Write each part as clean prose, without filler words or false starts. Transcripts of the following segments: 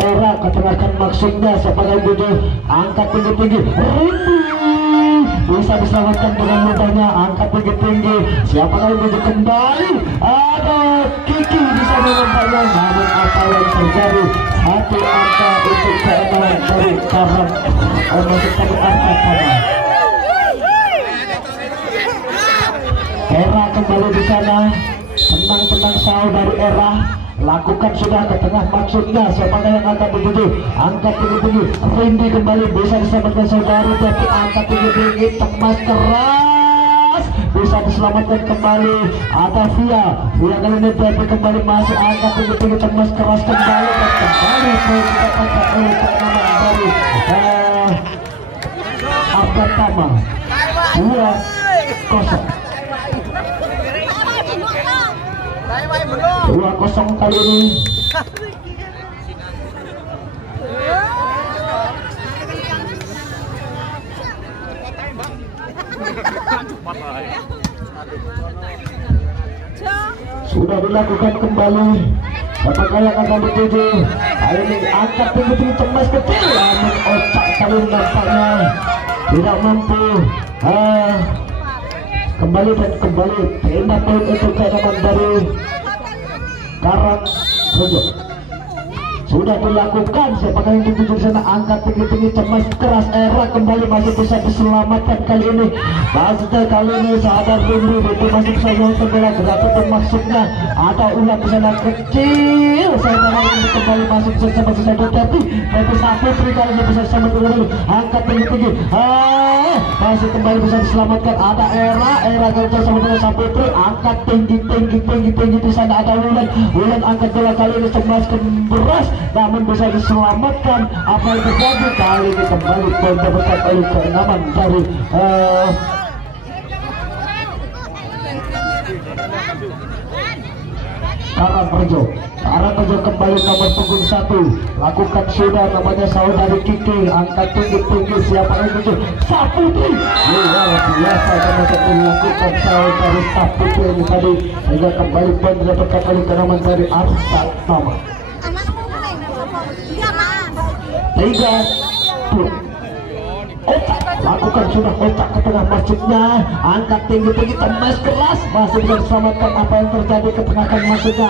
Era ketengahkan maksudnya sebagai tujuh, angkat tinggi-tinggi Rindi bisa diselamatkan dengan mudahnya, angkat tinggi-tinggi siapa yang tujuh kembali, ada Kiki bisa menampaknya, namun apa yang terjadi, satu angka untuk keenalan dari Karang untuk satu angka pada Era kembali di sana, tenang-tenang saudari Era, lakukan sudah ke tengah maksudnya siapa yang akan dituju, angkat tinggi-tinggi Rindi kembali bisa diselamatkan saudari, tapi angkat tinggi-tinggi temas keras bisa diselamatkan kembali, ada Via kali ini tapi kembali masih angkat tinggi-tinggi temas keras kembali dan kembali didapatkan oleh kemenangan dari Abad Tama 2-0 kali ini. Sudah dilakukan kembali, apakah yang akan dituju, kali ini angkat tinggi-tinggi cemas kecil, namun otak kali nampaknya tidak mampu kembali dan kembali pindah poin untuk keenaman dari Karang Rejo. Sudah dilakukan siapakah yang dituju di sana, angkat tinggi-tinggi cemas keras Era kembali masih bisa diselamatkan kali ini, maksudnya kali ini sadar Rindi itu masih bisa membela gerakan bermaksudnya, ada ulang di sana kecil saudara ini kembali masih bisa sama satu tapi satu kali ini bisa sama dulu, angkat tinggi-tinggi masih kembali bisa diselamatkan, ada Era kalau sama dengan Saputri, angkat tinggi di sana ada Wulan angkat bola kali ini cemas keras namun bisa diselamatkan, apa yang terjadi kali ini kembali poin dapatkan oleh keenaman dari Karang Rejo kembali nomor punggung 1, lakukan sudah namanya saudari Kiki, angkat tinggi-tinggi siapa yang tuju Saputri, luar biasa termasuk dilakukan saudari Saputri ini tadi, sehingga kembali poin didapatkan oleh keenaman dari Abad Tama 3-2. Otak lakukan sudah, otak ke tengah masuknya, angkat tinggi-tinggi temas keras masih bisa diselamatkan, apa yang terjadi ke tengahkan masuknya,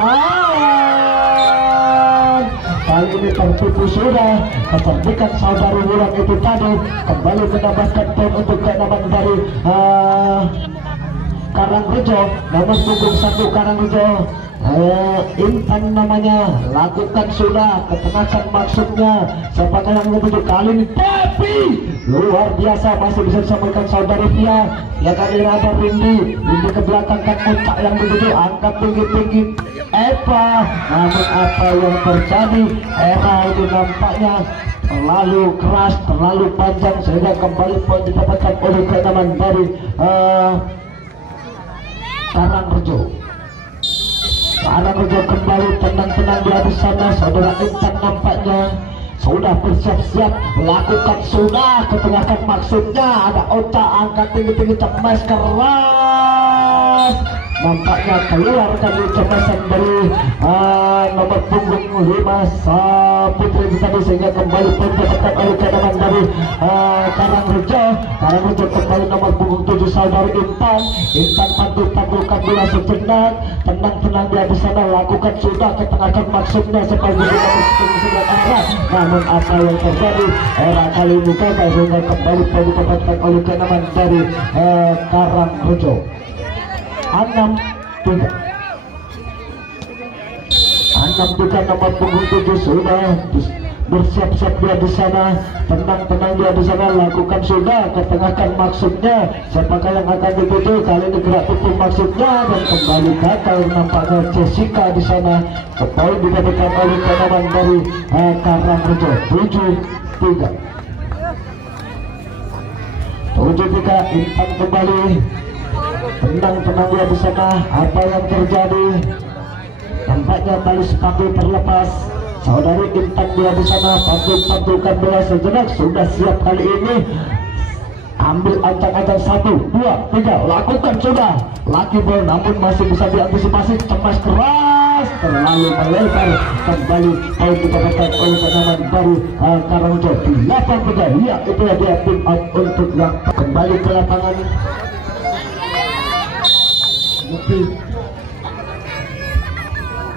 kali ini tertipu sudah, kecerdikan saudari Wulan itu tadi kembali mendapatkan poin untuk keenaman dari Karang Rejo nomor punggung 1 Karang Rejo. Intan namanya, lakukan sudah, ketengahkan maksudnya siapakah yang menuju kali ini, tapi luar biasa masih bisa disampaikan saudari Via kali ini ada Rindi ke belakang kan otak yang menuju, angkat tinggi-tinggi Eva, namun apa yang terjadi, Era itu nampaknya terlalu keras, terlalu panjang sehingga kembali poin didapatkan oleh keenaman dari Karang Rejo kembali tenang-tenang di atas sana, saudara Intan nampaknya sudah bersiap-siap, lakukan sudah, ketengahkan maksudnya, ada otak angkat tinggi-tinggi cemas keras, nampaknya keluar dari cemasan dari nomor punggung 5 Saputri tadi, sehingga kembali pun didapatkan oleh keenaman dari Karang Rejo kembali nomor punggung 7 saudari Intan pantul-pantulkan bola sejenak, tenang-tenang di atas sana, lakukan sudah, ketengahkan maksudnya sebagai Era, namun apa yang terjadi, Era kali ini gagal sehingga kembali pun didapatkan oleh keenaman dari Karang Rejo 6-3 nomor punggung 7 sudah bersiap-siap dia di sana, tenang-tenang dia di sana, lakukan sudah, ketengahkan maksudnya siapakah yang akan dituju, kali ini gerak tipu maksudnya dan kembali gagal nampaknya Jessica di sana, kembali didapatkan oleh keenaman dari Karang Rejo 7-3. Intan kembali tenang-tenang dia di sana, apa yang terjadi, nampaknya tali sepatu terlepas, saudari Intan dia di sana pantul-pantulkan bola sejenak, sudah siap kali ini, ambil ancang-ancang 1, 2, 3, lakukan sudah, laki ball namun masih bisa diantisipasi, cemas keras keras terlalu melebar. Kembali poin didapatkan oleh pengaman baru Karangrejo 8-3. Ya, itu dia tim out untuk yang kembali ke lapangan.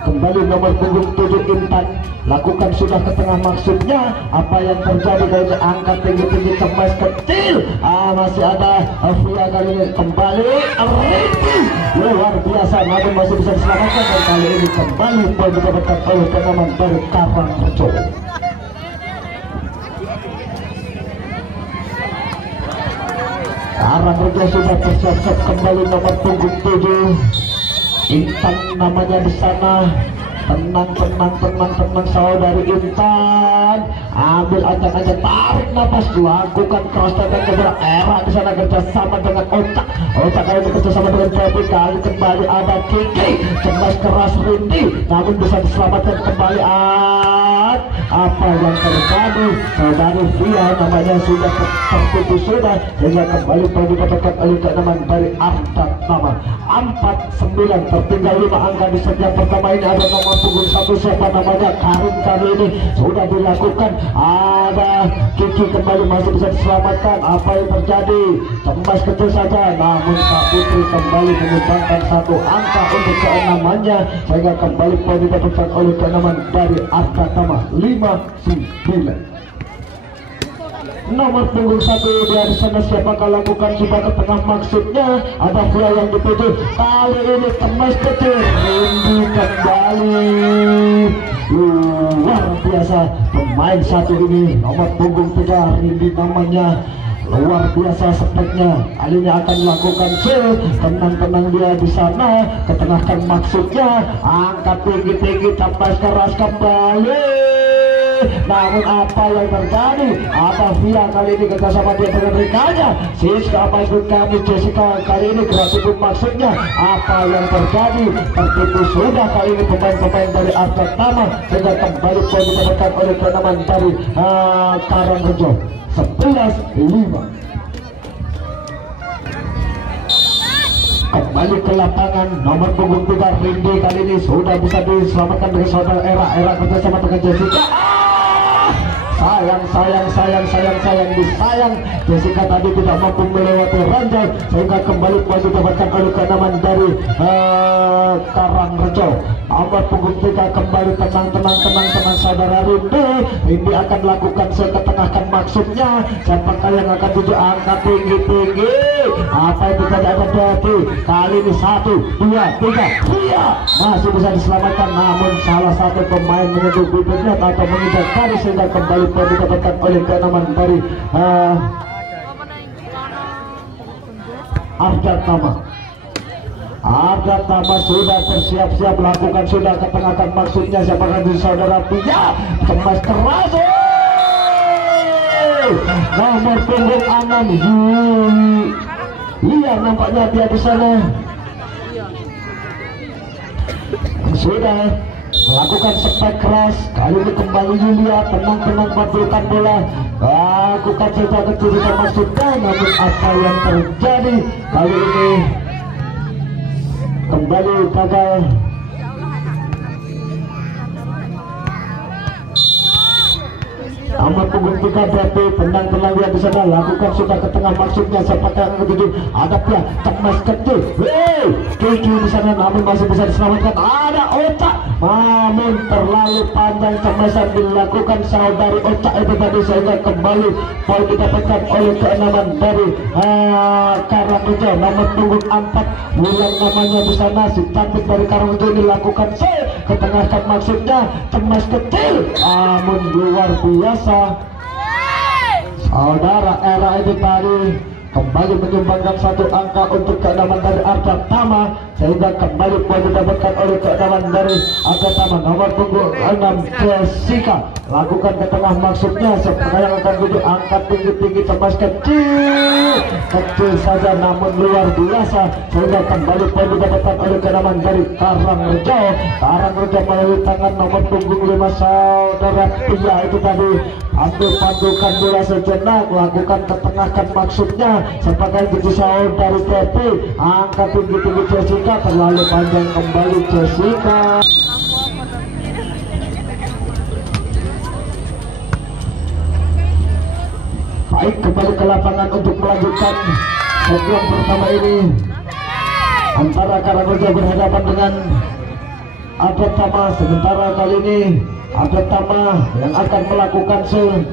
Kembali nomor punggung 7 Intan lakukan sudah ke tengah, maksudnya apa yang terjadi dari angkat tinggi-tinggi cemas kecil. Masih ada Afia kali ini kembali Rindi luar biasa, namun masih bisa diselamatkan dan kali ini kembali poin didapatkan oleh pengaman dari Karangrejo. Karangrejo sudah bersiap-siap kembali nomor punggung 7 Intan namanya di sana. Tenang saudari Intan, ambil ancang-ancang, tarik nafas, lakukan cross dan keberat era di sana kerjasama dengan Ocak kali ini kerjasama dengan Pepi, kali kembali ada Kiki, cemas keras Rindi, namun bisa diselamatkan kembali. Apa yang terjadi? Saudari Via namanya sudah terputus sudah, sehingga kembali perlu didapatkan oleh kenaman dari Arda Tama. 4-9 tertinggal 5 angka di set yang pertama ini. Ada nomor punggung 1 siapa namanya Karim, kali ini sudah dilakukan. Ada Kiki kembali masih bisa diselamatkan. Apa yang terjadi? Cemas kecil saja, namun Kak Putri kembali menyumbangkan 1 angka untuk keenamannya, sehingga kembali poin didapatkan oleh keenaman dari Arda Tama 5-9. Nomor punggung 1 dia di sana siapakah lakukan sudah ke tengah, maksudnya ada Via yang dituju. Kali ini cemas kecil Rindi kembali luar biasa. Pemain satu ini nomor punggung 3 Rindi namanya, luar biasa speknya. Kali ini akan melakukan shield. Tenang dia di sana, ketengahkan maksudnya, angkat tinggi-tinggi, cemas keras kembali. Namun apa yang terjadi? Ada Via kali ini kerjasama dia dengan Rikanya. Siska apa ikut kami Jessica kali ini gratis maksudnya. Apa yang terjadi? Tertipu sudah kali ini pemain-pemain dari Arda Tama, sehingga kembali poin didapatkan oleh kenaman dari Karangrejo 11-5. Kembali ke lapangan nomor punggung 3 Rindi kali ini sudah bisa diselamatkan dengan saudara Era kerjasama dengan Jessica. Sayang disayang. Jessica tadi tidak mampu melewati ranjau, sehingga kembali poin didapatkan oleh kenaman dari Karangrejo. Nomor punggung 3 kembali tenang saudara Rindi akan lakukan seketengahkan maksudnya. Siapakah yang akan tuju angkat tinggi-tinggi? Apa yang terjadi? Ada Devi kali ini 1, 2, 3 Via masih bisa diselamatkan, namun salah satu pemain menyentuh bibirnya atau menginjak garis, sehingga kembali poin didapatkan oleh kenaman dari Arda Tama. Arda Tama sudah bersiap-siap melakukan sudah ketengahkan maksudnya. Siapakah di saudara Via? Cemas keras nomor punggung 6 Yuli. Lihat nampaknya dia di sana sudah melakukan spek keras. Kali ini kembali Yulia tenang mabulkan bola, lakukan saja kecil maksudnya. Namun apa yang terjadi kali ini? Kembali gagal. Nomor punggung 3 Devi tenang lihat di sana, lakukan sudah ke tengah maksudnya. Siapakah yang ketujuh? Ada Pia cemas kecil. Kiki di sana, namun masih bisa diselamatkan. Ada Ocak, namun terlalu panjang cemasan dilakukan saudari Ocak itu tadi, sehingga kembali poin didapatkan oleh keenaman dari Karangrejo. Nomor punggung 4 Wulan namanya di sana, si cantik dari Karangrejo dilakukan ketengahkan maksudnya. Cemas kecil, namun luar biasa. Saudara Era itu tadi kembali menyumbangkan 1 angka untuk keenaman dari Arda Tama, sehingga kembali poin didapatkan oleh keenaman dari Arda Tama. Nomor punggung 6 Jessica lakukan ke tengah maksudnya. Siapakah yang akan duduk? Angkat tinggi-tinggi, cemas kecil saja namun luar biasa, sehingga kembali poin didapatkan oleh keenaman dari Karangrejo. Karangrejo melalui tangan nomor punggung 5 saudara Pia itu tadi ambil pandukan bola sejenak, lakukan ketengahkan maksudnya. Siapakah yang jadi saudari Devi? Angkat tinggi-tinggi Jessica, terlalu panjang kembali Jessica. naik kembali ke lapangan untuk melanjutkan set yang pertama ini antara Karangrejo berhadapan dengan Atlet Tama. Sementara kali ini Atlet Tama yang akan melakukan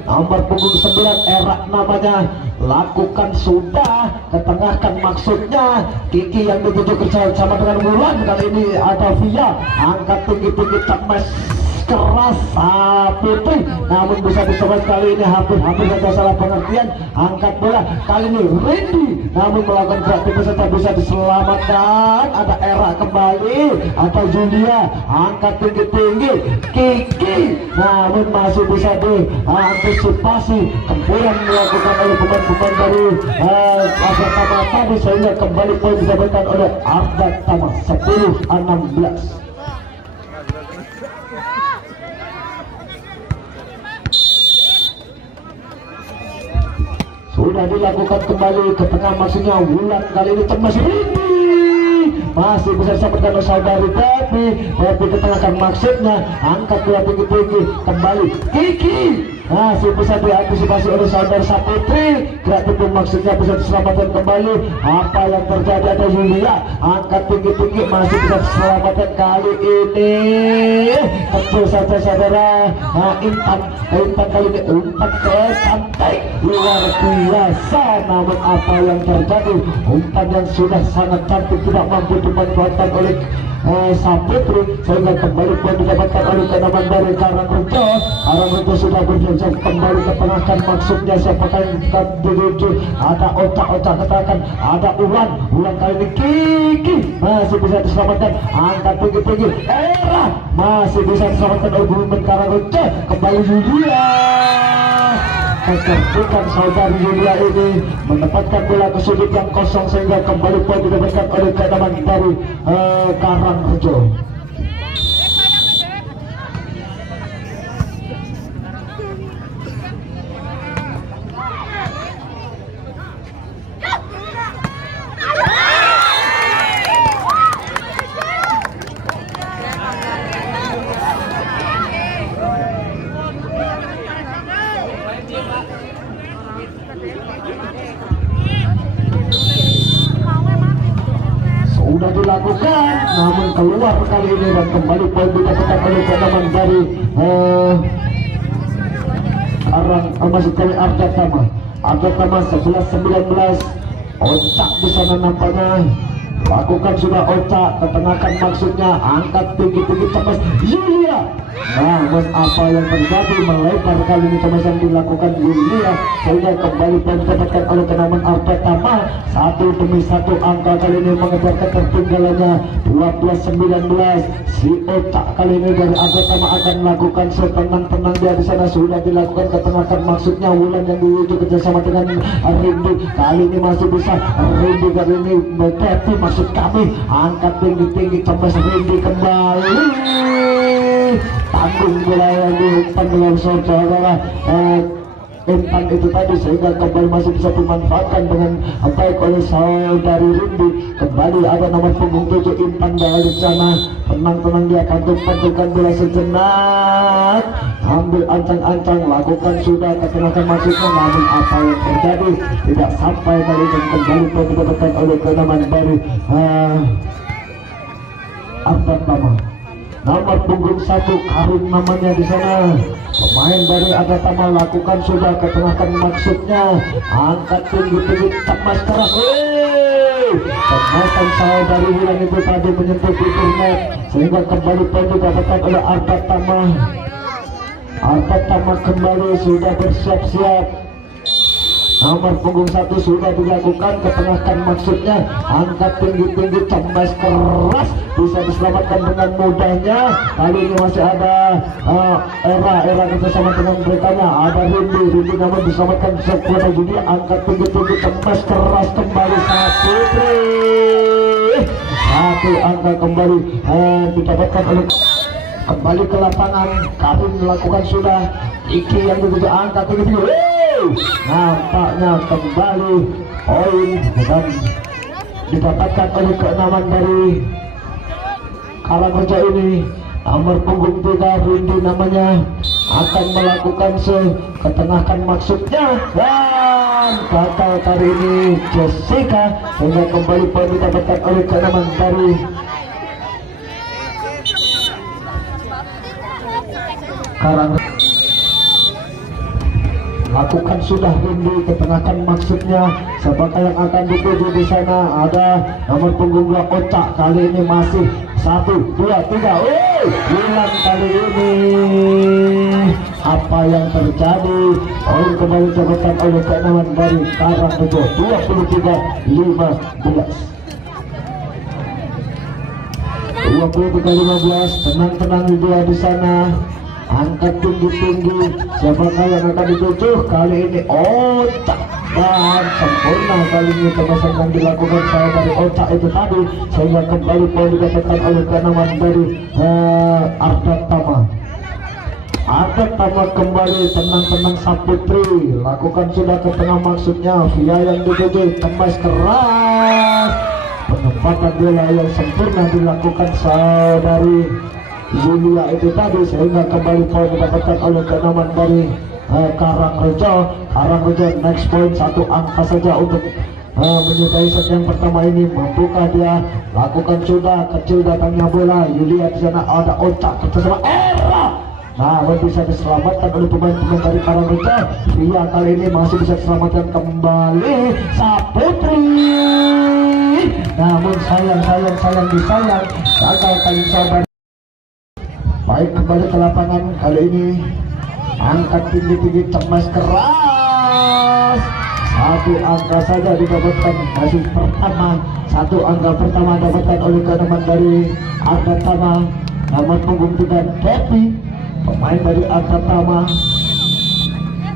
nomor punggung 9 Era namanya, lakukan sudah ketengahkan maksudnya Kiki yang dituju kerja sama dengan Mulan. Kali ini ada Via angkat tinggi-tinggi cemas keras Putri, namun bisa disobek kali ini hampir saja salah pengertian. Angkat bola kali ini Randy, namun melakukan kreatif saja bisa diselamatkan. Ada Era kembali atau Julia angkat tinggi-tinggi Kiki, namun masih bisa diantisipasi kemudian melakukan oleh pemain-pemain dari Atlet Tama tadi, sehingga kembali poin didapatkan oleh Atlet Tama 10-16. Sudah dilakukan kembali ke tengah, maksudnya Wulan kali ini cemas ini masih bisa disambutkan oleh saudari Devi ke tengah kan maksudnya angkat bola tinggi-tinggi kembali Kiki, masih bisa diantisipasi oleh saudara Saputri. Kreatif maksudnya bisa diselamatkan kembali. Apa yang terjadi, ada Yulia angkat tinggi-tinggi masih bisa diselamatkan kali ini. Kecil saja saudara. Intan kali ini umpan ke pantai luar biasa, namun apa yang terjadi, umpan yang sudah sangat cantik tidak mampu dimanfaatkan oleh Saputri, sehingga kembali poin didapatkan oleh kenaman dari Karangrejo. Karangrejo sudah berjalan kembali ke tengah kan maksudnya siapakah yang akan dituju. Ada otak katakan ada Ulan kali ini Kiki masih bisa diselamatkan, angkat tinggi-tinggi Era masih bisa diselamatkan oleh Bumi Karangrejo. Kembali Julia, kecerdikan saudari Julia ini mendapatkan bola ke sudut yang kosong, sehingga kembali poin didapatkan oleh kenaman dari Karangrejo. Sudah dilakukan, namun keluar kali ini dan kembali poin didapatkan oleh kenaman dari masih kali Atlet Tama. Atlet Tama 11-19. Ocak di sana nampaknya lakukan sudah Ocak, ketengahkan maksudnya angkat tinggi-tinggi cemas Yulia, namun apa yang terjadi, melebar kali ini kemasan dilakukan Yulia, sehingga kembali poin didapatkan oleh kenaman Atlet Tama. 1-1 angka kali ini mengejar ketertinggalannya 12-19. Si Ocak kali ini dari Atlet Tama akan melakukan setenang-tenang dia di sana. Sudah dilakukan ketengahkan maksudnya Wulan yang diuju kerjasama dengan Rindu. Kali ini masih bisa Rindu kali ini Devi maksud kami, angkat tinggi-tinggi cemas Rindu kembali, tanggung bola yang diumpan dengan saudara Intan itu tadi, sehingga kembali masih bisa dimanfaatkan dengan baik oleh saudari Rindu. Kembali ada nomor punggung 7 Intan dari sana, tenang-tenang dia kantung-kantungkan bola sejenak, ambil ancang-ancang, lakukan sudah ketengahkan maksudnya, namun apa yang terjadi, tidak sampai kali ini. Kembali poin didapatkan oleh kenaman dari Atlet Tama. Nomor punggung 1 Karim namanya di sana, pemain dari Atlet Tama, lakukan sudah ketengahkan maksudnya, angkat tinggi-tinggi cemas keras. Kemasan saudari Wulan itu tadi menyentuh fitur net, sehingga kembali poin didapatkan oleh Atlet Tama. Atlet Tama kembali sudah bersiap-siap. Nomor punggung 1 sudah dilakukan, ketengahkan maksudnya, angkat tinggi-tinggi cemas keras, bisa diselamatkan dengan mudahnya. Kali ini masih ada Era kerjasama dengan mereka, ada Rindu namun diselamatkan kepada Julia, angkat tinggi-tinggi cemas keras kembali satu angka kembali didapatkan oleh kembali ke lapangan. Karim melakukan sudah, Iki yang begitu angkat tinggi-tinggi, nampaknya kembali poin dan didapatkan oleh keenaman dari Karangrejo ini. Nomor punggung 3 Rindu namanya, akan melakukan ketengahkan maksudnya, dan gagal kali ini Jessica, sehingga kembali poin didapatkan oleh kenaman dari Karang. Lakukan sudah Windy, ketengahkan maksudnya. Siapakah yang akan dituju di sana? Ada nomor punggung Ocak, kali ini masih 1, 2, 3. Hilang kali ini. Apa yang terjadi? Poin kembali didapatkan oleh kenaman dari Karangrejo, 23-15. 23-15. Tenang-tenang dia di sana. Angkat tinggi-tinggi. Siapakah yang akan dituju kali ini? Ocak, dan sempurna kali ini tebasan yang dilakukan saya dari Ocak itu tadi, sehingga kembali poin didapatkan oleh kenaman dari Arda Tama. Arda Tama kembali. Tenang-tenang Saputri, lakukan sudah ke tengah maksudnya. Via yang dituju, tembas keras. Penempatan bola yang sempurna dilakukan saya dari Julia itu tadi, sehingga kembali poin didapatkan oleh kenaman dari Karangrejo. Karangrejo next point 1 angka saja untuk menyudahi set yang pertama ini. Mampukah dia? Lakukan sudah, kecil datangnya bola. Julia di sana, ada Ocak kerjasama era. Nah, bisa diselamatkan oleh pemain-pemain dari Karangrejo. Dia kali ini masih bisa diselamatkan kembali Saputri. Namun sayang disayang, gagal kali sahabat. Baik, kembali ke lapangan kali ini. Angkat tinggi-tinggi, cemas keras. 1 angka saja didapatkan. Masih pertama, 1 angka pertama didapatkan oleh kenaman dari Arda Tama. Nomor punggung 3 Devi, pemain dari Arda Tama.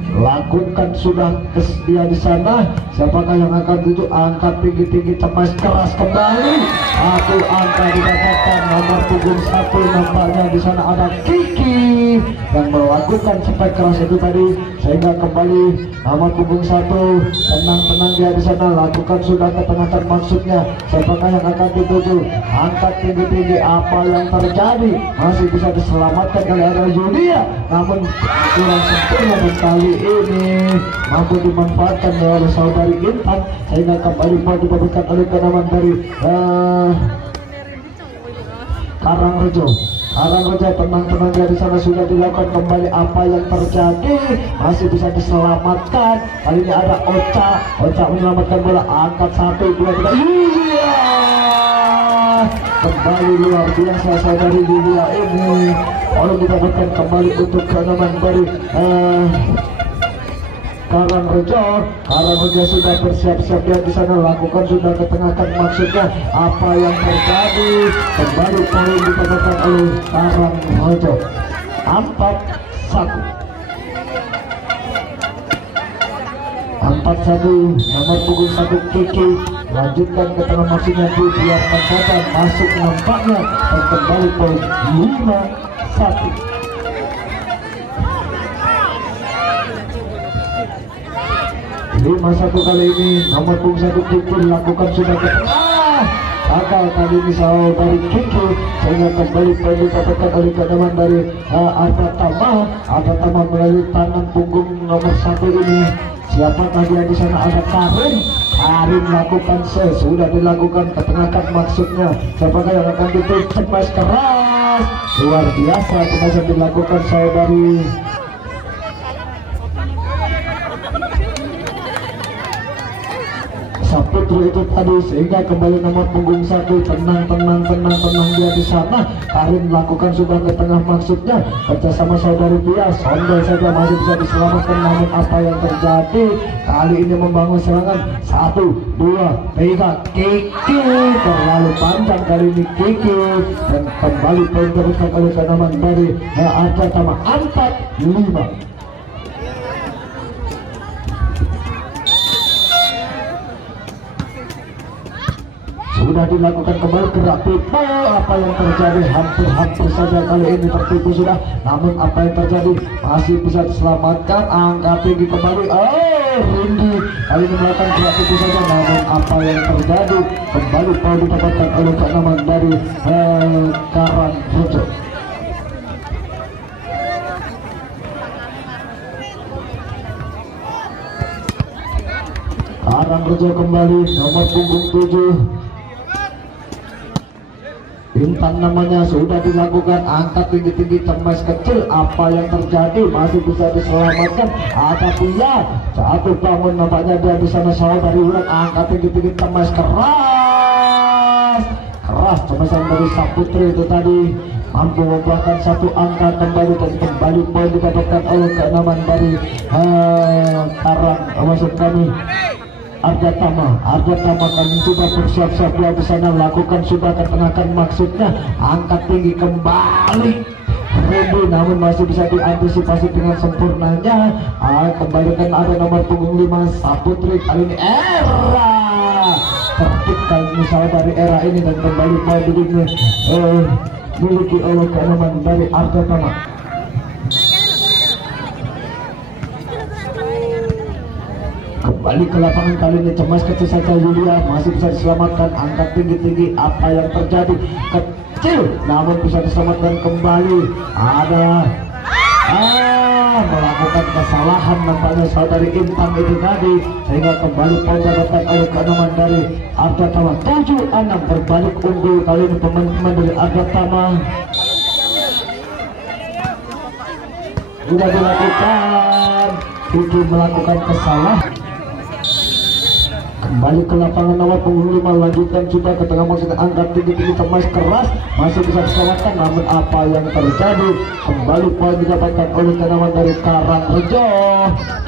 Lakukan sudah kesedia di sana. Siapakah yang akan duduk? Angkat tinggi-tinggi, cemas keras kembali. 1 angka didapatkan. Nomor punggung 1 nampaknya di sana ada Kiki yang melakukan spek keras itu tadi, sehingga kembali nomor punggung 1. Tenang-tenang dia di sana. Lakukan sudah ketengahkan maksudnya. Siapakah yang akan dituju? Angkat tinggi-tinggi. Apa yang terjadi? Masih bisa diselamatkan oleh ada Julia, namun kurang sempurna, dan kali ini mampu dimanfaatkan oleh saudari Intan, sehingga kembali poin didapatkan oleh kenaman dari Karangrejo. Karangrejo tenang-tenang dari sana, sudah dilakukan kembali. Apa yang terjadi? Masih bisa diselamatkan. Kali ini ada Ocak menyelamatkan bola. Angkat 1, 2, 3. Iya, kembali luar biasa saudari Julia ini. Poin didapatkan kembali untuk kenaman dari Karangrejo. Karangrejo sudah bersiap-siap dia di sana. Lakukan sudah ketengahkan maksudnya. Apa yang terjadi? Kembali poin didapatkan oleh Karangrejo. 4-1. 4-1. Nomor punggung 1 Kiki. Lanjutkan ke tengah maksudnya, dibiarkan saja masuk nampaknya, dan kembali poin 5-1. 5-1 kali ini. Nomor punggung 1 Kiki lakukan sudah ke tengah. Gagal kali ini saudari Kiki, sehingga kembali poin didapatkan oleh kenaman dari Arda Tama. Arda Tama melalui tangan punggung nomor 1 ini. Siapakah dia di sana? Ada Karin. Karin lakukan sudah dilakukan ketengahkan maksudnya. Siapakah yang akan dituju? Cemas keras. Luar biasa bisa dilakukan saudari Saputri itu tadi, sehingga kembali nomor punggung 1. Tenang dia di sana. Karin lakukan sudah ke tengah maksudnya, kerjasama saudari Pia. Sondel saja masih bisa diselamatkan, namun apa yang terjadi? Kali ini membangun serangan. 1, 2, 3. Kiki terlalu panjang kali ini Kiki, dan kembali poin didapatkan oleh kenaman dari Arda Tama. 4-5. Sudah dilakukan kembali gerak tipu. Apa yang terjadi? Hampir saja kali ini tertipu sudah, namun apa yang terjadi? Masih bisa diselamatkan. Angkat tinggi kembali. Windy kali ini melakukan gerak tipu saja, namun apa yang terjadi? Kembali poin didapatkan oleh kenaman dari Karangrejo. Karangrejo kembali nomor punggung 7. Bintang namanya sudah dilakukan, angkat tinggi-tinggi cemas kecil, apa yang terjadi, masih bisa diselamatkan, tapi ya jatuh bangun nampaknya dia di sana. Saudari Wulan angkat tinggi-tinggi cemas keras cemasan dari Saputri itu tadi mampu membuahkan satu angka kembali, dan kembali poin didapatkan oleh keenaman dari Karang, maksud kami Arja Tama kan sudah bersiap-siap dia di sana, lakukan sudah ketenakan maksudnya, angkat tinggi kembali Randy, namun masih bisa diantisipasi dengan sempurnanya. Kembalikan ada nomor punggung 5 Saputri, kali ini Era tertib kali ini dari Era ini, dan kembali poin dimiliki oleh keenaman dari Arja Tama. Kembali ke lapangan kali ini cemas kecil saja Yulia, masih bisa diselamatkan, angkat tinggi-tinggi, apa yang terjadi, kecil namun bisa diselamatkan kembali. Ada melakukan kesalahan nampaknya saudari Intan itu tadi, sehingga kembali poin dapatkan oleh keenaman dari Arja Tama. 7-6 berbalik unggul kali ini teman-teman dari Arja Tama. Sudah dilakukan, Kiki melakukan kesalahan. Kembali ke lapangan nomor punggung 5, lanjutkan sudah ke tengah, maksudnya angkat tinggi-tinggi cemas keras, masih bisa diselamatkan, namun apa yang terjadi, kembali poin didapatkan oleh kenaman dari Karangrejo.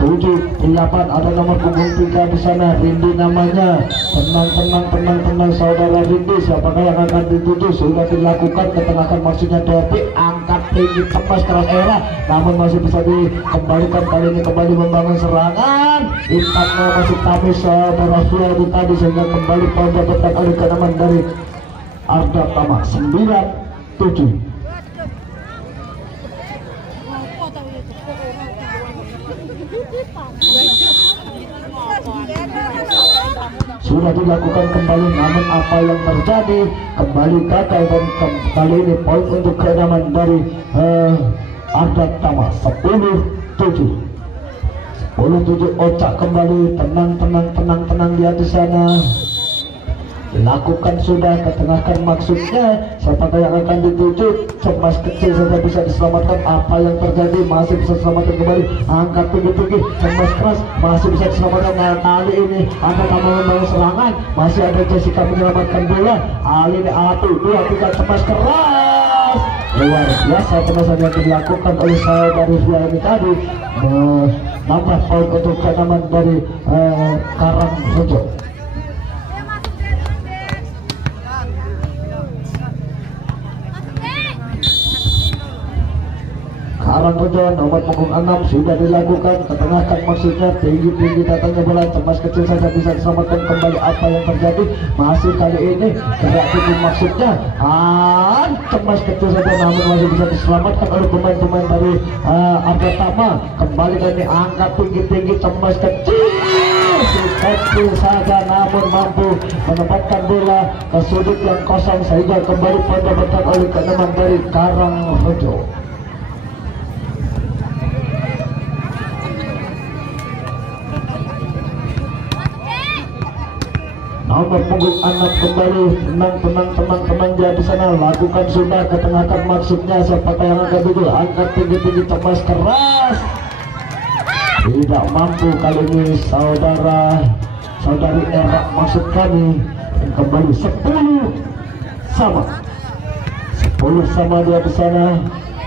7-8 ada nomor punggung 3 di sana, Rindi namanya. Tenang saudara Rindi, siapakah yang akan dituju, sudah dilakukan ketenakan maksudnya Devi, angkat tinggi cemas keras Era, namun masih bisa dikembalikan, kali ini kembali membangun serangan. Intan masih tamis saudara Suadi tadi, sehingga kembali poin dapatkan oleh kenaman dari Arja Tama. 9-7. Sudah dilakukan kembali, namun apa yang terjadi, kembali gagal, dan kali ini poin untuk kenaman dari Arja Tama. 10-7. 10-7 Ocak kembali, tenang dia di sana. Dilakukan sudah, ketengahkan maksudnya, siapakah yang akan dituju, cemas kecil saja bisa diselamatkan, apa yang terjadi, masih bisa diselamatkan kembali, angkat tinggi-tinggi, cemas keras, masih bisa diselamatkan. Nah, kali ini ada tambahan serangan, masih ada Jessica menyelamatkan bola, kali ini 1-2-3 cemas keras, luar biasa kemasan yang dilakukan oleh saudari Ria ini tadi, menambah poin untuk kenaman dari Karangrejo. Karangrejo nomor punggung 6 sudah dilakukan, ketengahkan maksudnya, tinggi-tinggi datangnya bola, cemas kecil saja bisa diselamatkan kembali, apa yang terjadi, masih kali ini gerak tinggi maksudnya, cemas kecil saja namun masih bisa diselamatkan oleh pemain-pemain dari Arja Tama. Kembali kali angkat tinggi-tinggi, cemas kecil saja namun mampu menempatkan bola ke sudut yang kosong, sehingga kembali poin dapatkan oleh kenaman dari Karangrejo. Nomor punggung 6 kembali, tenang dia di sana, lakukan sudah, ketengahkan maksudnya, siapakah yang akan duduk, angkat tinggi-tinggi, cemas keras, tidak mampu kali ini saudari Era maksud kami, dan kembali 10 sama dia di sana,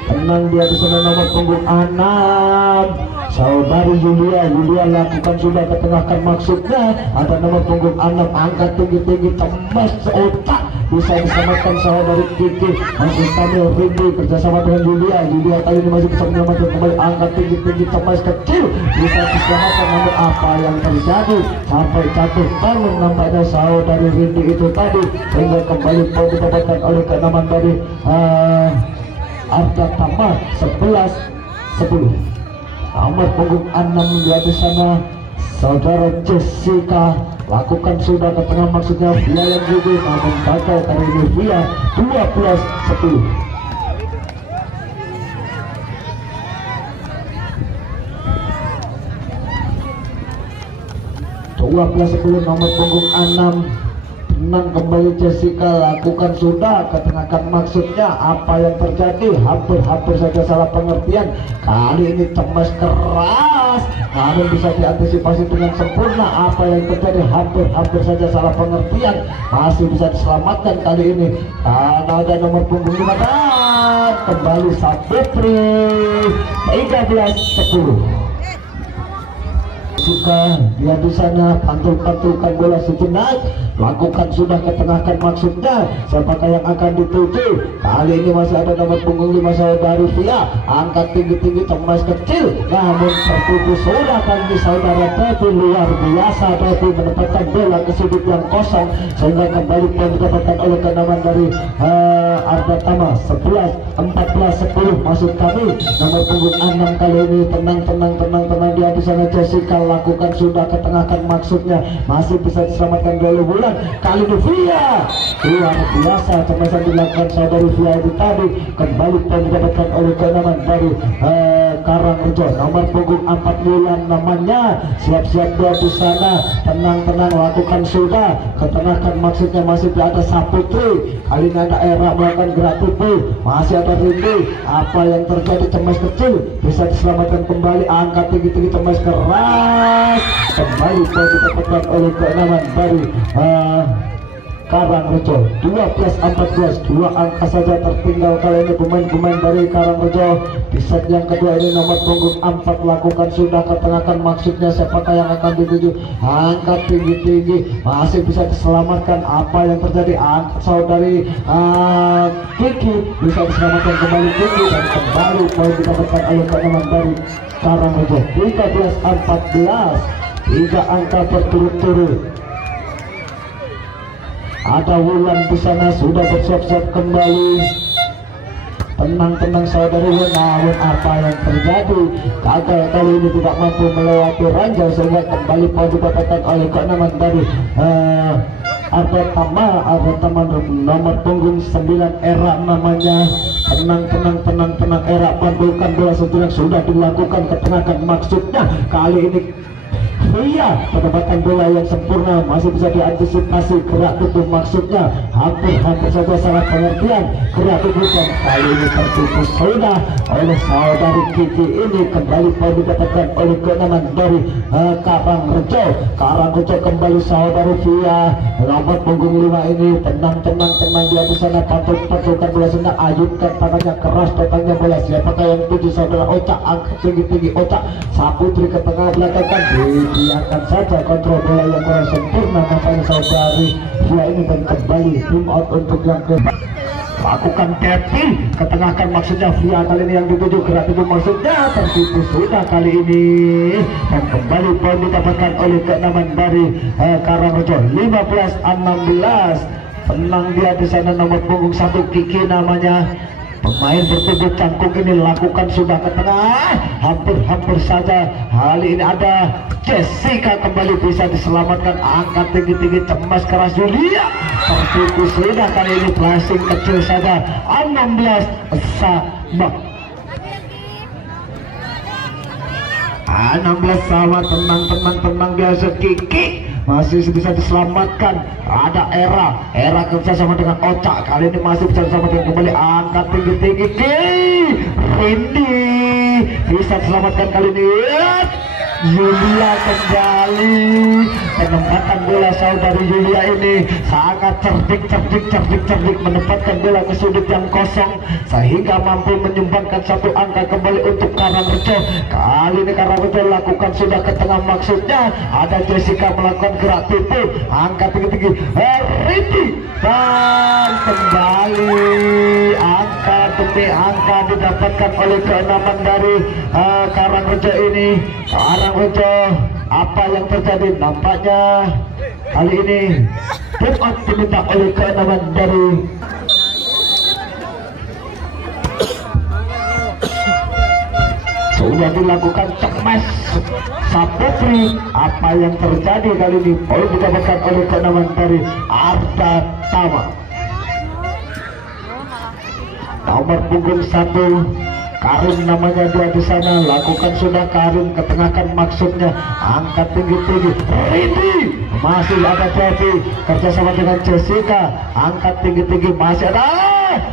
tenang dia di sana. Nomor punggung 6 saudari Yulia lakukan sudah, ketengahkan maksudnya, ada nomor punggung 6 angkat tinggi-tinggi, cemas seotak, bisa diselamatkan saudari Kiki, masih kami Rindi kerjasama dengan Yulia kali ini masih bisa menyelamatkan kembali, angkat tinggi-tinggi, cemas kecil, bisa diselamatkan, namun apa yang terjadi, sampai jatuh bangun nampaknya saudari Rindi itu tadi, sehingga kembali poin didapatkan oleh kenaman dari Arja Tama. 11-10. Nomor punggung 6 dia di sana, saudara Jessica, lakukan sudah ke tengah maksudnya, Via yang gugur, namun gagal kali ini Via. 12-10. 12-10 nomor punggung 6. Tenang kembali Jessica, lakukan sudah, ketengahkan maksudnya. Apa yang terjadi? Hampir saja salah pengertian. Kali ini cemas keras, namun bisa diantisipasi dengan sempurna. Apa yang terjadi? Hampir saja salah pengertian, masih bisa diselamatkan kali ini karena ada nomor punggung 5 dan kembali Saputri 13-10. Suka dia di sana pantul-pantulkan bola sejenak, lakukan sudah, ketengahkan maksudnya. Siapakah yang akan dituju? Kali ini masih ada nomor punggung 5 saudari Via, angkat tinggi-tinggi cemas kecil, namun terputus sudah kali saudara Tepi. Luar biasa, Tepi menempatkan bola ke sudut yang kosong sehingga kembali poin didapatkan oleh kenaman dari Arda Tama. 14 maksud kami nomor punggung 6 kali ini. Tenang dia di sana Jessica, lakukan sudah, ketengahkan maksudnya, masih bisa diselamatkan oleh Bulan. Kali ini Via, luar biasa cemasan dilakukan saudari Via itu tadi. Kembali poin didapatkan oleh kenaman dari Karangrejo, nomor punggung 4 Bulan namanya. Siap-siap dia di sana, tenang lakukan sudah, ketengahkan maksudnya, masih ada Saputri. Kali ini ada Era melakukan gerak tubuh, masih ada Rindu. Apa yang terjadi? Cemas kecil bisa diselamatkan kembali, angkat tinggi-tinggi cemas keras, kembali poin didapatkan oleh keenaman dari Karangrejo. 12-14, 2 angka saja tertinggal kali ini pemain-pemain dari Karangrejo. Di set yang kedua ini nomor punggung 4 lakukan sudah, ketengahkan maksudnya. Siapakah yang akan dituju? Angkat tinggi-tinggi, masih bisa diselamatkan. Apa yang terjadi? Angkat saudari Kiki, bisa diselamatkan kembali Kiki, dan kembali poin didapatkan oleh keenaman dari Karangrejo. 13-14, 3 angka berturut-turut. Ada Wulan di sana sudah bersiap-siap kembali. Tenang saudari, namun apa yang terjadi? Gagal kali ini, tidak mampu melewati ranjau sehingga kembali poin didapatkan oleh keenaman dari Arda Tama nomor punggung 9 Era namanya. Tenang Era, pantulkan bola sejenak, sudah dilakukan, ketengahkan maksudnya. Kali ini Via mendapatkan bola yang sempurna, masih bisa diantisipasi, gerak tubuh maksudnya. Hampir saja salah pengertian, gerak tubuh, dan kali ini terputus sudah oleh saudari Kiki. Ini kembali poin didapatkan oleh keenaman dari Karangrejo kembali saudari Via, nomor punggung 5 ini. Tenang dia di sana, pantulkan bola sejenak, ayunkan tangannya keras, datangnya bola. Siapakah yang tuju? Saudara Oca, angkat tinggi-tinggi Oca. Saputri ke tengah belakang, dibiarkan saja kontrol bola yang kurang sempurna nampaknya saudari Via ini, dan kembali tim out untuk yang ke. Lakukan tapping, ketengahkan maksudnya. Via kali ini yang dituju, gerak tubuh maksudnya, tertipu sudah kali ini, dan kembali poin didapatkan oleh keenaman dari Karangrejo. 15-16. Tenang dia di sana, nomor punggung 1 Kiki namanya. Pemain bertubuh cangkuk ini, lakukan sudah ke tengah, hampir saja. Kali ini ada Jessica, kembali bisa diselamatkan, angkat tinggi-tinggi cemas keras Julia, tertipu sudah kali ini, flashing kecil saja. 16 sama 16 sama. Tenang biasa Kiki, masih bisa diselamatkan. Ada Era kerja sama dengan Oca, kali ini masih bisa diselamatkan kembali, angkat tinggi-tinggi. Rindi bisa diselamatkan kali ini. Julia kembali, penempatan bola saudari Julia ini sangat cerdik menempatkan bola ke sudut yang kosong sehingga mampu menyumbangkan 1 angka kembali untuk Karangrejo. Kali ini Karangrejo lakukan sudah ke tengah maksudnya, ada Jessica melakukan gerak tipu, angkat tinggi-tinggi Rindi, dan kembali angka demi angka didapatkan oleh keenaman dari Karangrejo ini. Karangrejo, apa yang terjadi? Nampaknya kali ini tim out diminta oleh keenaman dari sudah dilakukan cemas Saputri. Apa yang terjadi kali ini? Poin didapatkan oleh keenaman dari Arda Tama. Nomor punggung 1 Karim namanya dia di sana, lakukan sudah Karim, ketengahkan maksudnya, angkat tinggi-tinggi, Rindi masih ada Devi, kerjasama dengan Jessica, angkat tinggi-tinggi, masih ada,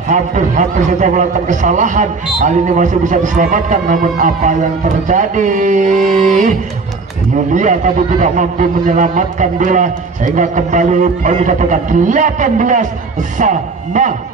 hampir saja melakukan kesalahan, kali ini masih bisa diselamatkan, namun apa yang terjadi? Yulia tadi tidak mampu menyelamatkan bola sehingga kembali poin didapatkan 18 sama.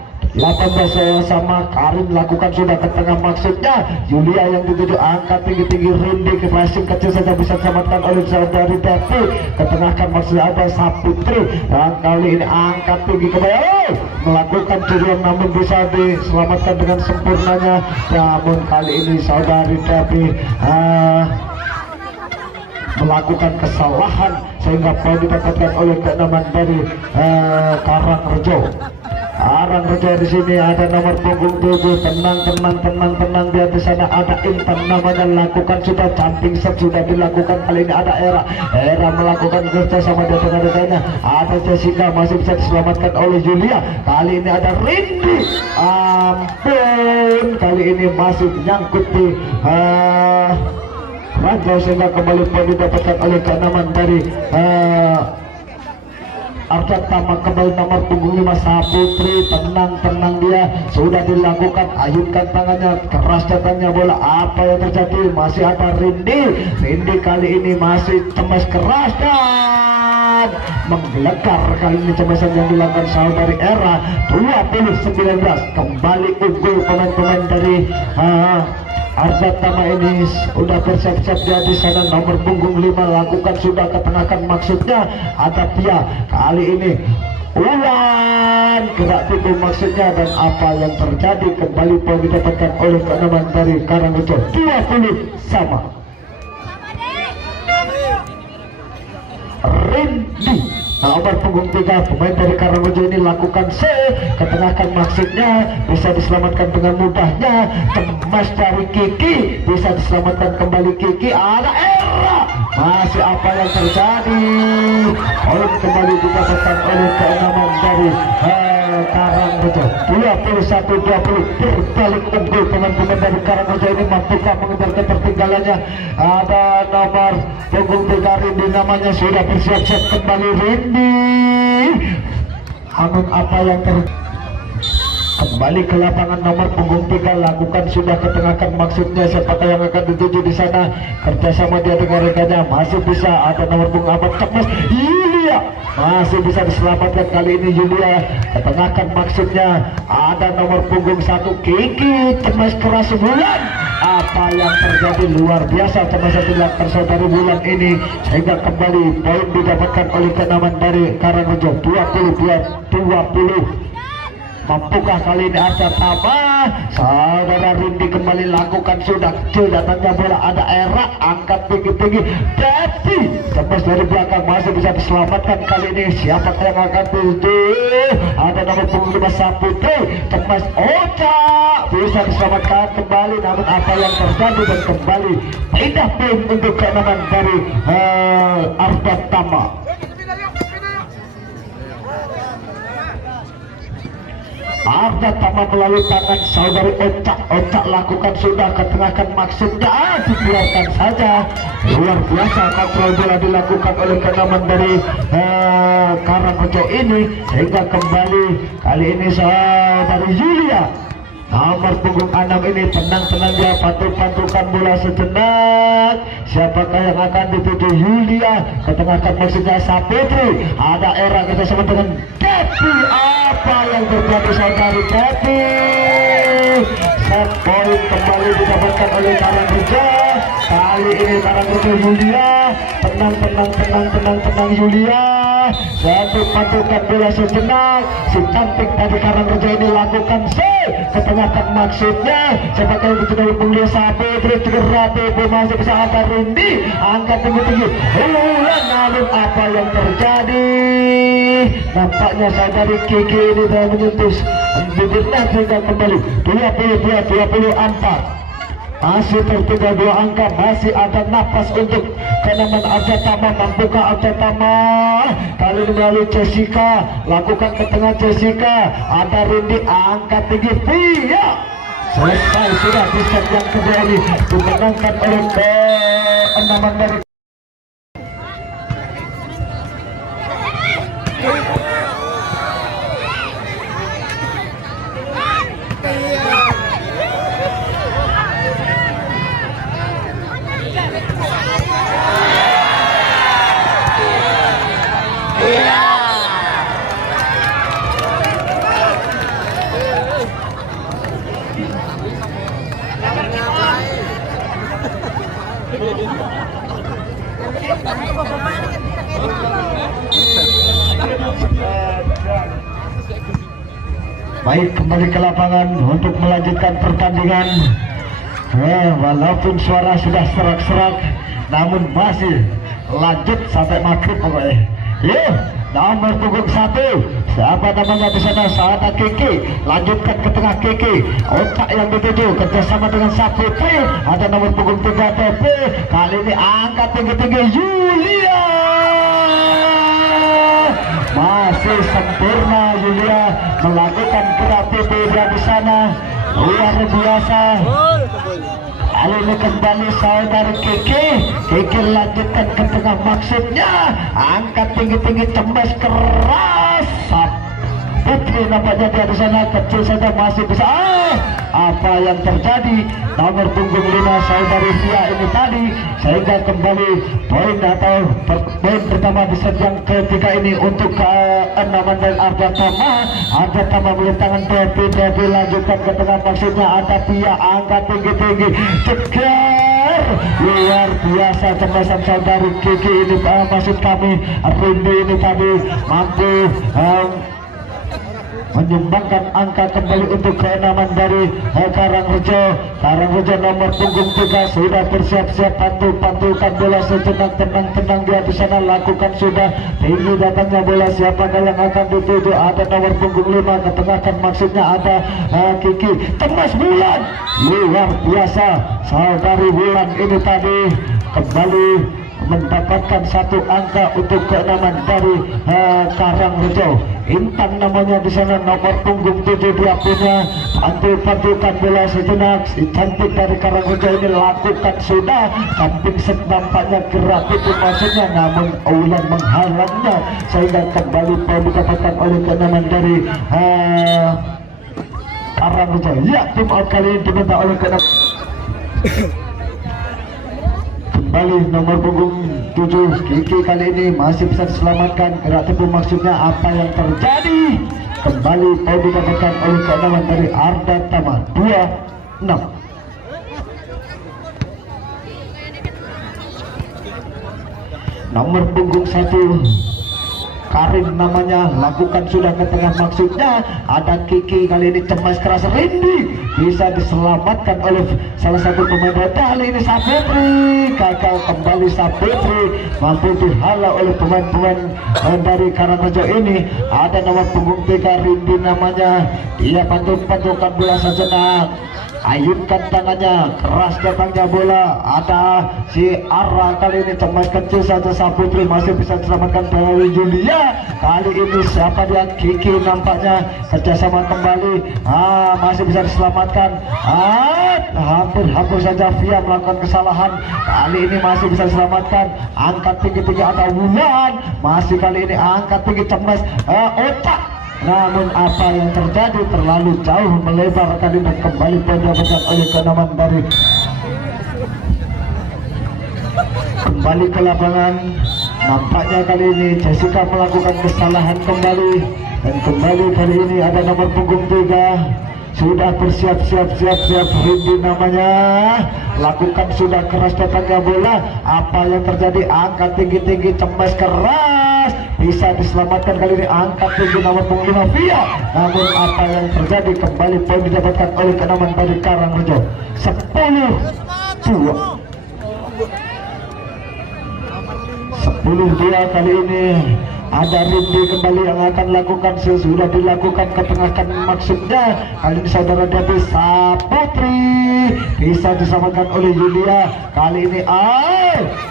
Karim lakukan sudah ke tengah maksudnya, Yulia yang dituju, angkat tinggi-tinggi, Rindi ke passing kecil saja bisa diselamatkan oleh saudari Devi, ketengahkan maksudnya ada Saputri, dan kali ini angkat tinggi kembali, melakukan tujuan namun bisa diselamatkan dengan sempurnanya, namun kali ini saudari Devi melakukan kesalahan sehingga poin didapatkan oleh keenaman dari Karangrejo. Karangrejo di sini ada nomor punggung 7, tenang dia di sana ada Intan namanya, lakukan sudah jumping set sudah dilakukan, kali ini ada Era melakukan kerja sama dia dengan rekannya, ada Jessica masih bisa diselamatkan oleh Julia, kali ini ada Rindi, ampun kali ini masih menyangkut di Raja sehingga kembali poin didapatkan oleh keenaman dari Arda Tama. Kembali nomor punggung 5 Saputri, tenang dia sudah dilakukan, ayunkan tangannya, keras datangnya bola, apa yang terjadi? Masih ada Rindi kali ini masih cemas keras dan menggelegar, kali ini cemasan yang dilakukan saudari Era. 20-19 kembali unggul pemain-pemain dari Arda Tama ini sudah bersiap-siap dia di sana, nomor punggung 5 lakukan sudah ketengahkan maksudnya, ada Pia, kali ini Ulan gerak tipu maksudnya, dan apa yang terjadi? Kembali poin didapatkan oleh keenaman dari Karangrejo, 20 sama. Rindi nomor punggung 3 pemain dari Karangrejo ini lakukan ketengahkan maksudnya, bisa diselamatkan dengan mudahnya, cemas dari Kiki, bisa diselamatkan kembali Kiki, ada Era, masih apa yang terjadi? Poin kembali didapatkan oleh keenaman dari Karangrejo, 21-20 berbalik unggul teman-teman dari Karangrejo ini, mampukah mengejar ketertinggalannya? Ada nomor punggung 3 Rindi namanya, sudah bersiap-siap kembali Rindi, namun apa yang kembali ke lapangan nomor punggung 3 lakukan sudah ketengahkan maksudnya, siapakah yang akan dituju di sana, kerjasama dia dengan rekannya, masih bisa ada nomor punggung amat cemas, Yulia masih bisa diselamatkan, kali ini Yulia ketengahkan maksudnya, ada nomor punggung 1 Kiki, cemas keras Bulan, apa yang terjadi? Luar biasa cemas dilakukan saudari Bulan ini sehingga kembali poin didapatkan oleh keenaman dari Karangrejo, 22-20. Mampukah kali ini Arda Tama? Saudara Rindi kembali lakukan sudah kecil datangnya bola, ada Era, angkat tinggi-tinggi, Devi tembus dari belakang masih bisa diselamatkan, kali ini siapa yang akan tuju? Ada nomor punggung 5 Saputri, tembus Ocha bisa diselamatkan kembali, namun apa yang terjadi? Dan kembali pindah poin untuk keenaman dari Arda Tama. Arda Tama melalui tangan saudari Ocak lakukan sudah ketengahkan maksudnya, dikeluarkan saja. Luar biasa kontrol bola dilakukan oleh keenaman dari Karangrejo ini sehingga kembali kali ini saudari Yulia nomor punggung 6 ini tenang dia pantul-pantulkan bola sejenak, siapakah yang akan dituju? Yulia ketengahkan maksudnya Saputri, ada Era kerjasama dengan Devi, apa yang terjadi saudari Devi? Set poin kembali didapatkan oleh Karangrejo, kali ini Karangrejo Yulia, tenang Yulia, satu pantulkan bola sejenak, si cantik dari Karangrejo ini lakukan ketengahkan maksudnya, siapakah yang dituju punggung Saputri, gerak masih bisa ada Rindi, angkat tinggi-tinggi Ulan, namun apa yang terjadi? Nampaknya saudari Kiki ini telah menyentuh bibirnya sehingga kembali 22-24 masih tertinggal 2 angka, masih ada nafas untuk keenaman Arda Tama. Mampukah Arda Tama? Kali ini melalui Jessica, lakukan ke tengah Jessica, ada Rindi, angkat tinggi Pia, selesai sudah di set yang kedua ini dimenangkan oleh keenaman dari baik kembali ke lapangan untuk melanjutkan pertandingan. Walaupun suara sudah serak-serak, namun masih lanjut sampai maghrib pokoknya. Nomor punggung 1, siapa namanya di sana? Sahabat Kiki, lanjutkan ke tengah Kiki, otak yang dituju kerjasama dengan Saputri. Ada nomor punggung 3 TP, kali ini angkat tinggi-tinggi Yulia. Masih sempurna Yulia melakukan gerak pipi dia di sana, luar biasa. Kali ini kembali saudari Kiki lanjutkan ke tengah, maksudnya angkat tinggi-tinggi, cemas keras. Putri nampaknya dia di sana kecil saja masih bisa. Apa yang terjadi? Nomor punggung 5 saudari Sia ini tadi, sehingga kembali poin atau poin pertama di set yang ketiga ini untuk keenaman dari Arda Tama beli tangan Devi lanjutkan ke tengah, maksudnya ada Pia angkat tinggi-tinggi, ceker luar biasa cemasan saudari Kiki ini, maksud kami Rindi ini tadi mampu menyumbangkan angka kembali untuk keenaman dari Karangrejo nomor punggung 3 sudah bersiap-siap pantul-pantulkan bola sejenak, tenang dia di sana, lakukan sudah tinggi datangnya bola, siapakah yang akan dituju? Ada nomor punggung 5 ketengahkan, maksudnya ada Kiki, Temas Bulan, luar biasa saudari Bulan ini tadi kembali mendapatkan satu angka untuk keenaman dari Karangrejo. Intan namanya di sana, nomor punggung 7 dia punya, pantul-pantulkan bola sejenak, si cantik dari Karangrejo ini lakukan sudah, samping set nampaknya gerak itu maksudnya, namun Ulan menghalangnya sehingga kembali poin didapatkan oleh keenaman dari Karangrejo. Ya, tim out kali ini diminta oleh keenaman. Kembali nomor punggung 7 Kiki kali ini masih bisa diselamatkan, gerak tepu maksudnya apa yang terjadi? Kembali poin didapatkan oleh keenaman dari Arda Tama 2-6. Nomor punggung 1 Karim namanya, lakukan sudah ke tengah, maksudnya ada Kiki kali ini cemas keras, Rindi bisa diselamatkan oleh salah satu pemain roda. Kali ini Saputri gagal, kembali Saputri mampu dihalau oleh pemain-pemain dari Karangrejo ini. Ada nomor punggung 3 Rindi namanya, dia pantul-pantulkan bola sejenak, ayunkan tangannya, keras datangnya bola. Ada si Ara kali ini cemas kecil saja, Saputri masih bisa diselamatkan dari Julia. Kali ini siapa dia? Kiki nampaknya kerjasama kembali, masih bisa diselamatkan. Hampir saja Via melakukan kesalahan, kali ini masih bisa diselamatkan. Angkat tinggi-tinggi ada Wulan, masih kali ini angkat tinggi cemas, otak. Namun apa yang terjadi? Terlalu jauh melebar, kali ini kembali didapatkan oleh keenaman dari. Kembali ke lapangan, nampaknya kali ini Jessica melakukan kesalahan kembali, dan kembali kali ini ada nomor punggung 3 sudah bersiap-siap Rindi namanya, lakukan sudah keras datangnya bola. Apa yang terjadi? Angkat tinggi-tinggi, cemas keras, bisa diselamatkan kali ini, angkat tinggi nomor punggung 5 Via. Namun apa yang terjadi? Kembali poin didapatkan oleh keenaman dari Karangrejo 10-2. 10-2 kali ini Ada Rindi kembali yang akan lakukan sesudah dilakukan ketengahkan maksudnya. Kali ini saudara Devi Saputri bisa disamakan oleh Yulia. Kali ini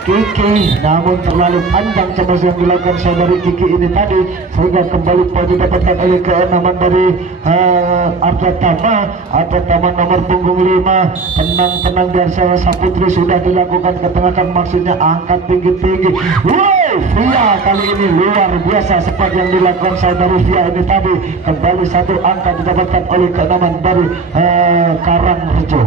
Kiki, namun terlalu panjang cemas yang dilakukan saudari Kiki ini tadi, sehingga kembali poin didapatkan oleh keenaman dari Arda Tama nomor punggung 5. Tenang dan salah Saputri sudah dilakukan ketengahkan maksudnya, angkat tinggi-tinggi. Wow, Via kali ini luar biasa cepat yang dilakukan saudari Via ini tadi. Kembali satu angka didapatkan oleh keenaman dari Karangrejo.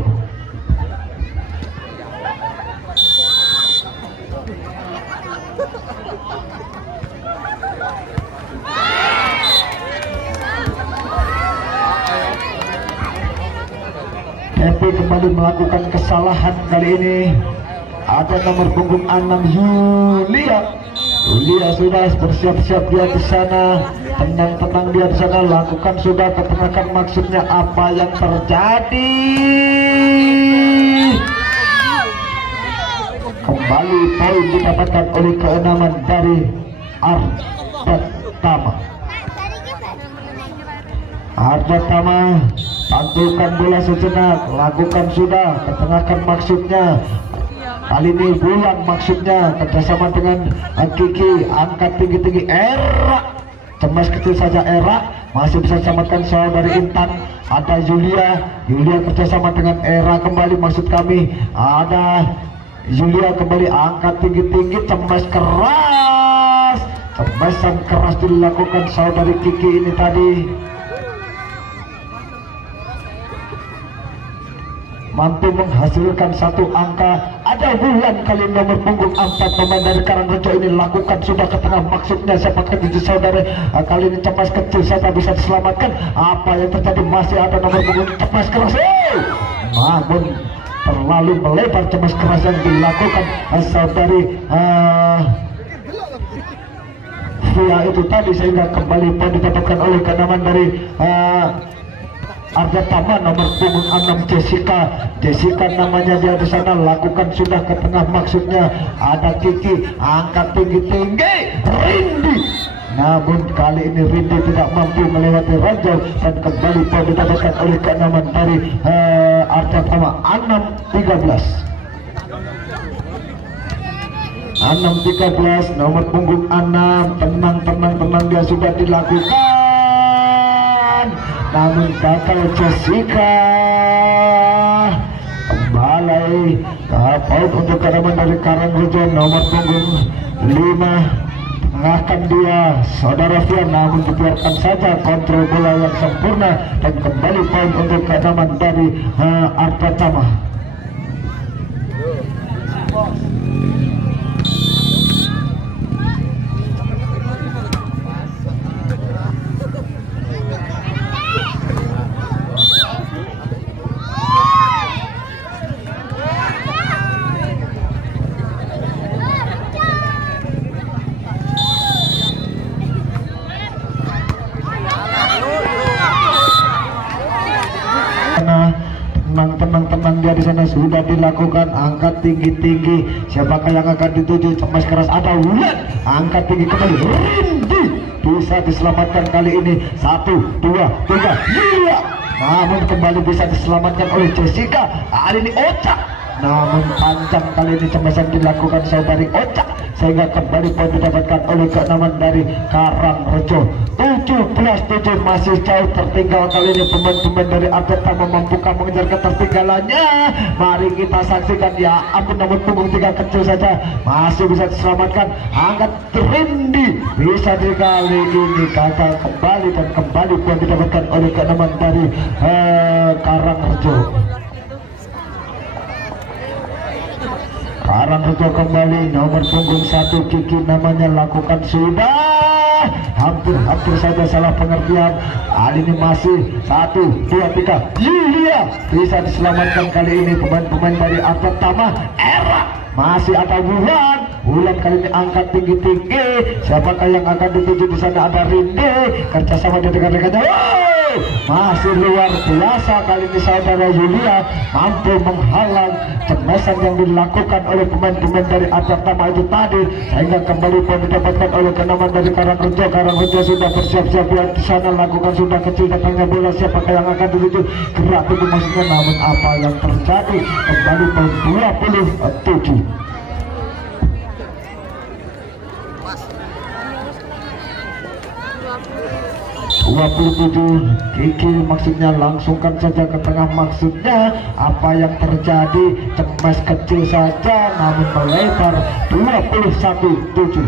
Devi kembali melakukan kesalahan kali ini. Ada nomor punggung 6 Yulia sudah bersiap-siap dia di sana. Tenang dia di sana, lakukan sudah ketengahkan maksudnya. Apa yang terjadi? Kembali poin didapatkan oleh keenaman dari Arda Tama. Pantulkan bola sejenak, lakukan sudah ketengahkan maksudnya. Kali ini Bulan maksudnya, kerjasama dengan Kiki, angkat tinggi-tinggi. Era cemas kecil saja, Era masih bisa selamatkan saudari Intan. Ada Yulia kerjasama dengan Era kembali, maksud kami. Ada Yulia kembali, angkat tinggi-tinggi, cemas keras. Cemasan keras dilakukan saudari Kiki ini tadi. Mampu menghasilkan satu angka. Ada Bulan kali nomor punggung 4 pemain dari Karangrejo ini lakukan sudah ke tengah maksudnya. Siapakah tujuh saudara? Kali ini cemas kecil saja bisa diselamatkan. Apa yang terjadi? Masih ada nomor punggung cemas keras. Namun terlalu melebar cemas keras yang dilakukan saudari Via itu tadi, sehingga kembali poin didapatkan oleh keenaman dari Arda Tama nomor punggung 6 Jessica namanya dia di sana, lakukan sudah ke tengah maksudnya. Ada Kiki, angkat tinggi-tinggi. Rindi, namun kali ini Rindi tidak mampu melewati ranjau dan kembali poin didapatkan oleh keenaman dari Arda Tama. 6-13 nomor punggung 6. Tenang dia sudah dilakukan, namun gagal Jessica. Kembali poin untuk keenaman dari Karangrejo nomor punggung 5. Tengahkan dia saudara Via, namun dibiarkan saja kontrol bola yang sempurna dan kembali poin untuk keenaman dari Arda Tama. Tenang dia di sana, sudah dilakukan angkat tinggi-tinggi. Siapakah yang akan dituju? Cemas keras, ada Wulan, angkat tinggi kembali. Rindi bisa diselamatkan kali ini. 1, 2, 3 Yulia, namun kembali bisa diselamatkan oleh Jessica. Kali ini Ocha, namun panjang kali ini cemasan dilakukan saudari Ocha, sehingga kembali poin didapatkan oleh keenaman dari Karangrejo. 17-7 masih jauh tertinggal kali ini pemain-pemain dari Arda Tama. Mampukah mengejar ketertinggalannya? Mari kita saksikan. Ya ampun, nomor punggung 3 kecil saja masih bisa diselamatkan. Angkat Rindi bisa dikali ini gagal kembali, dan kembali poin didapatkan oleh keenaman dari Karangrejo. Karangrejo kembali nomor punggung 1 Kiki namanya, lakukan sudah. Hampir saja salah pengertian. Kali ini masih 1, 2, 3 Yulia bisa diselamatkan kali ini pemain-pemain dari Arda Tama. Era masih ada Bulan kali ini angkat tinggi-tinggi. Siapakah yang akan dituju di sana? Ada Rinde kerjasama di dekat-dekatnya. Masih luar biasa kali ini saudara Yulia mampu menghalang cemesan yang dilakukan oleh pemain-pemain dari Ardat Tama itu tadi, sehingga kembali poin didapatkan oleh kenaman dari Karangrejo. Karangrejo sudah bersiap-siap di sana, lakukan sudah kecil datangnya bola. Siapakah yang akan dituju? Gerak itu maksudnya, namun apa yang terjadi? Kembali poin 27. 27. Kiki maksudnya langsungkan saja ke tengah, maksudnya apa yang terjadi? Cemas kecil saja namun melebar. 21-7.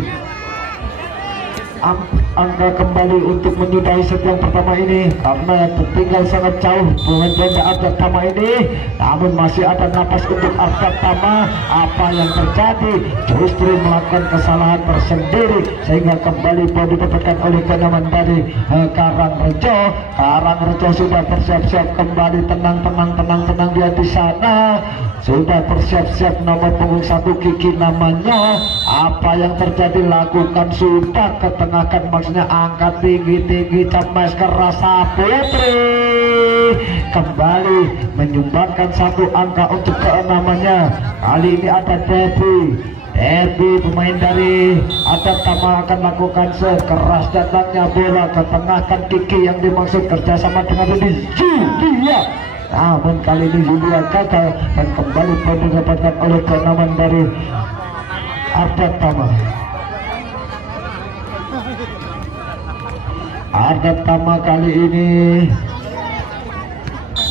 Angka kembali untuk menyudahi set yang pertama ini karena tertinggal sangat jauh pemain ganda Ardat Tama ini, namun masih ada napas untuk Ardat Tama. Apa yang terjadi? Justru melakukan kesalahan tersendiri sehingga kembali poin didapatkan oleh kenaman dari Karangrejo. Karangrejo sudah bersiap-siap kembali, tenang dia di sana, sudah bersiap-siap. Nomor punggung 1 Kiki namanya. Apa yang terjadi? Lakukan sudah ketengahkan, maksudnya angkat tinggi-tinggi, cemas keras. Putri kembali menyumbangkan 1 angka untuk keenamannya. Kali ini ada Debbie pemain dari Ardat Tama akan lakukan sekeras datangnya bola ketengahkan. Kiki yang dimaksud kerjasama dengan Julia, namun kali ini Julia gagal dan kembali poin didapatkan oleh keenaman dari Ardat Tama. Ardat Tama kali ini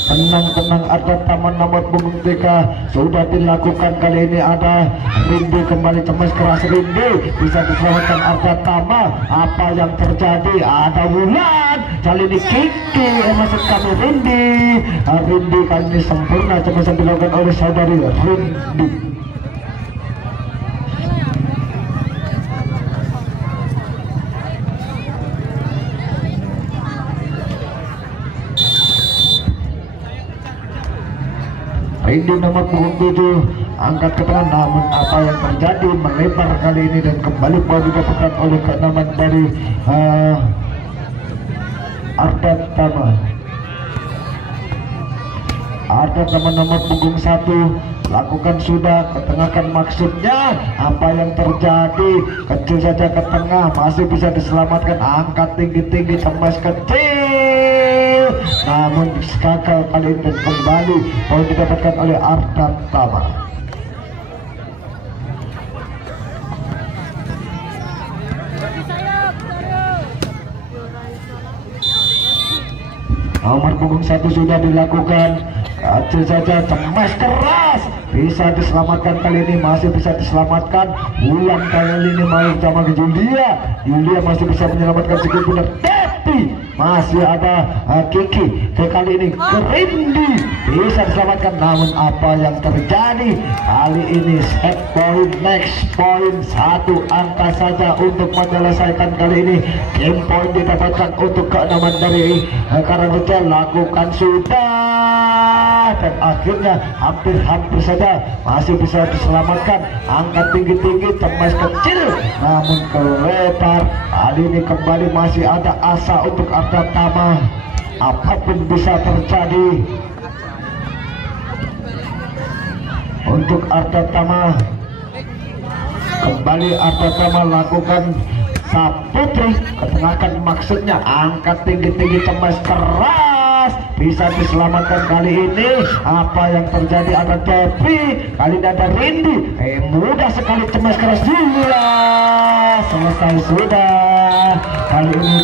tenang Ardat Tama. Nomor punggung 3 sudah dilakukan. Kali ini ada Rinde kembali, cemas keras. Rinde bisa diselamatkan Ardat Tama. Apa yang terjadi? Ada Wulan, kali ini Kiki maksud kami Rinde. Rinde kali ini sempurna cemas yang dilakukan oleh saudari Rinde. Rinde nomor punggung 7 angkat ke tengah, namun apa yang terjadi? Melebar kali ini dan kembali poin didapatkan oleh keenaman dari Ardat Tama. Ardat Tama nomor punggung 1 lakukan sudah ketengahkan, maksudnya apa yang terjadi? Kecil saja ke tengah, masih bisa diselamatkan. Angkat tinggi-tinggi, cemas kecil, namun gagal kali ini dan kembali poin didapatkan oleh Ardat Tama. Nomor punggung 1 sudah dilakukan. Kecil saja, cemas keras, bisa diselamatkan. Kali ini masih bisa diselamatkan. Bulan kali ini main sama ke Julia. Julia masih bisa menyelamatkan sedikit benar. Tapi masih ada Kiki. Kali ini Rinde bisa diselamatkan, namun apa yang terjadi? Kali ini set point, next point 1 angka saja untuk menyelesaikan. Kali ini game point didapatkan untuk keenaman dari Karangrejo. Lakukan sudah dan akhirnya hampir saja masih bisa diselamatkan. Angkat tinggi-tinggi, cemas kecil namun kelebar. Kali ini kembali masih ada asa untuk Ardat Tama. Apapun bisa terjadi untuk Ardat Tama. Kembali Ardat Tama lakukan Saputri ketengahkan, maksudnya angkat tinggi-tinggi, cemas keras, bisa diselamatkan. Kali ini apa yang terjadi? Ada Devi, kali ini ada Rinde. Mudah sekali, cemas keras juga. Selesai sudah. Kali ini